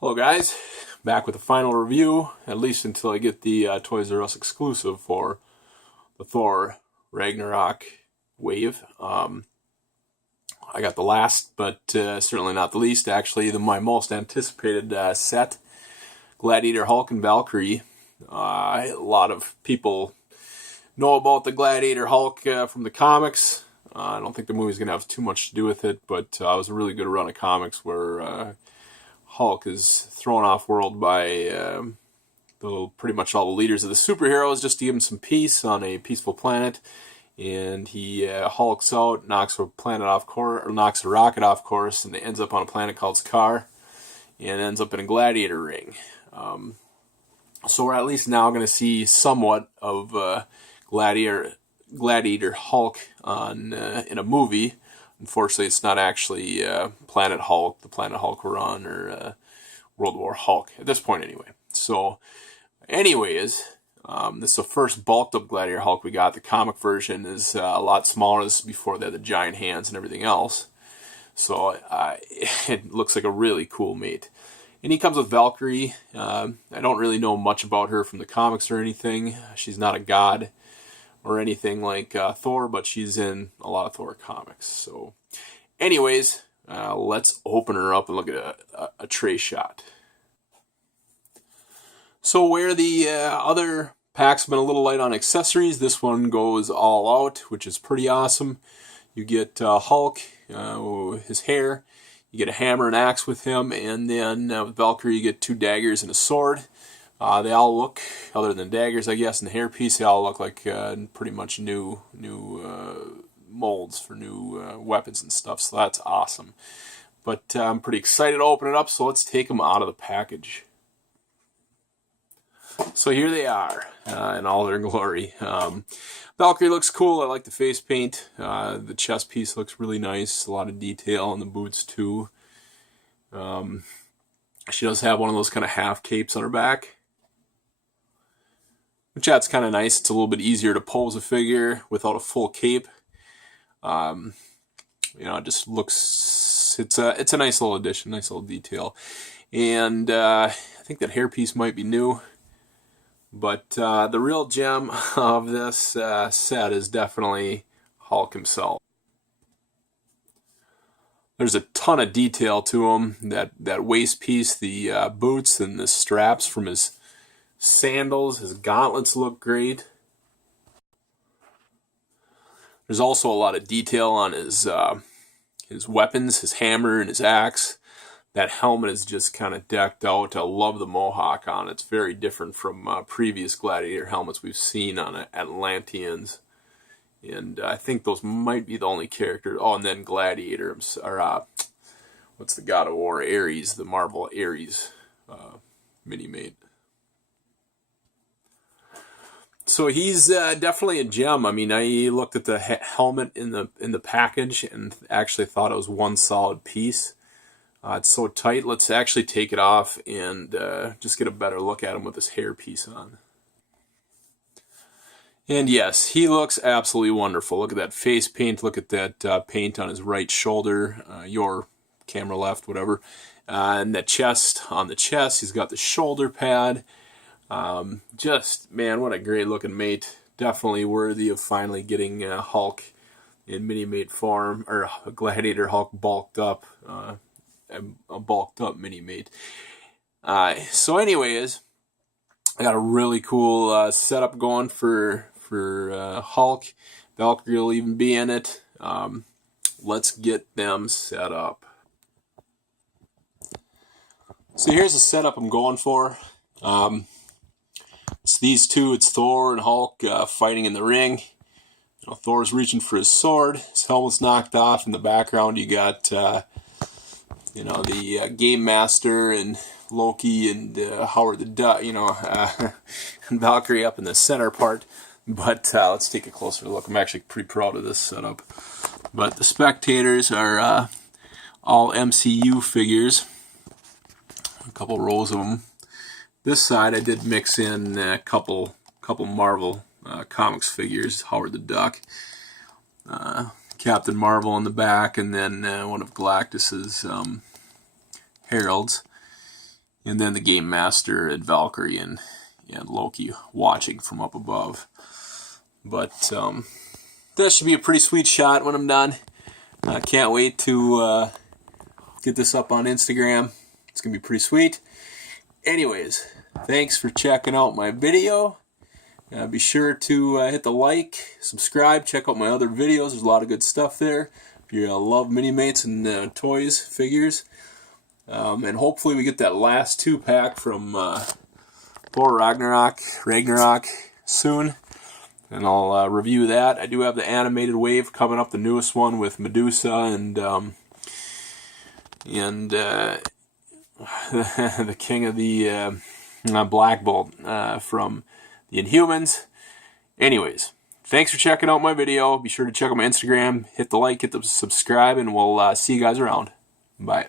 Hello guys, back with the final review, at least until I get the Toys R Us exclusive for the Thor Ragnarok wave. I got the last, but certainly not the least, actually my most anticipated set, Gladiator, Hulk, and Valkrye. A lot of people know about the Gladiator Hulk from the comics. I don't think the movie's going to have too much to do with it, but it was a really good run of comics where Hulk is thrown off world by pretty much all the leaders of the superheroes just to give him some peace on a peaceful planet, and he hulks out, knocks a planet off course, or knocks a rocket off course, and it ends up on a planet called Sakaar, and ends up in a gladiator ring. So we're at least now going to see somewhat of Gladiator Hulk on in a movie. Unfortunately, it's not actually Planet Hulk, the Planet Hulk we're on, or World War Hulk, at this point anyway. So, anyways, this is the first bulked up Gladiator Hulk we got. The comic version is a lot smaller. This is before they had the giant hands and everything else. So, it looks like a really cool mate. And he comes with Valkrye. I don't really know much about her from the comics or anything. She's not a god or anything like Thor, but she's in a lot of Thor comics. So, anyways, let's open her up and look at a tray shot. So where the other packs have been a little light on accessories, this one goes all out, which is pretty awesome. You get Hulk, his hair, you get a hammer and axe with him, and then with Valkyrie you get 2 daggers and a sword. They all look, other than daggers, I guess, and the hairpiece, they all look like pretty much new molds for new weapons and stuff, so that's awesome. But I'm pretty excited to open it up, so let's take them out of the package. So here they are, in all their glory. Valkyrie looks cool. I like the face paint. The chest piece looks really nice. A lot of detail on the boots, too. She does have one of those kind of half capes on her back, which that's kind of nice. It's a little bit easier to pose a figure without a full cape. It just looks, it's a nice little addition, nice little detail. And I think that hairpiece might be new. But the real gem of this set is definitely Hulk himself. There's a ton of detail to him. That waist piece, the boots, and the straps from his sandals, his gauntlets look great. There's also a lot of detail on his weapons, his hammer and his axe. That helmet is just kind of decked out. I love the mohawk on it. It's very different from previous Gladiator helmets we've seen on Atlanteans. And I think those might be the only characters. Oh, and then Gladiator, or what's the God of War? Ares, the Marvel Ares Minimate. So he's definitely a gem. I mean, I looked at the helmet in the package and actually thought it was one solid piece. It's so tight. Let's actually take it off and just get a better look at him with his hair piece on. And yes, he looks absolutely wonderful. Look at that face paint. Look at that paint on his right shoulder. Your camera left, whatever. And that chest, on the chest, he's got the shoulder pad. Just, man, what a great looking mate. Definitely worthy of finally getting Hulk in Minimate form, or Gladiator Hulk bulked up. A bulked up Minimate. So anyways, I got a really cool setup going for Hulk. Valkyrie will even be in it. Let's get them set up. So here's the setup I'm going for. It's these two. It's Thor and Hulk fighting in the ring. Thor's reaching for his sword. His helmet's knocked off. In the background, you got the Game Master and Loki and Howard the Duck, and Valkyrie up in the center part. But let's take a closer look. I'm actually pretty proud of this setup. But the spectators are all MCU figures. A couple rows of them. This side I did mix in a couple Marvel comics figures. Howard the Duck. Captain Marvel in the back, and then one of Galactus's heralds. and then the Game Master at Valkrye and Loki watching from up above. But that should be a pretty sweet shot when I'm done. I can't wait to get this up on Instagram. It's going to be pretty sweet. Anyways, thanks for checking out my video. Be sure to hit the like, subscribe, check out my other videos. There's a lot of good stuff there. If you love Minimates and toys, figures. And hopefully we get that last 2-pack from Thor Ragnarok soon. And I'll review that. I do have the animated wave coming up, the newest one with Medusa and the king of the Black Bolt from the Inhumans. Anyways, thanks for checking out my video. Be sure to check out my Instagram, hit the like, hit the subscribe, and we'll see you guys around. Bye.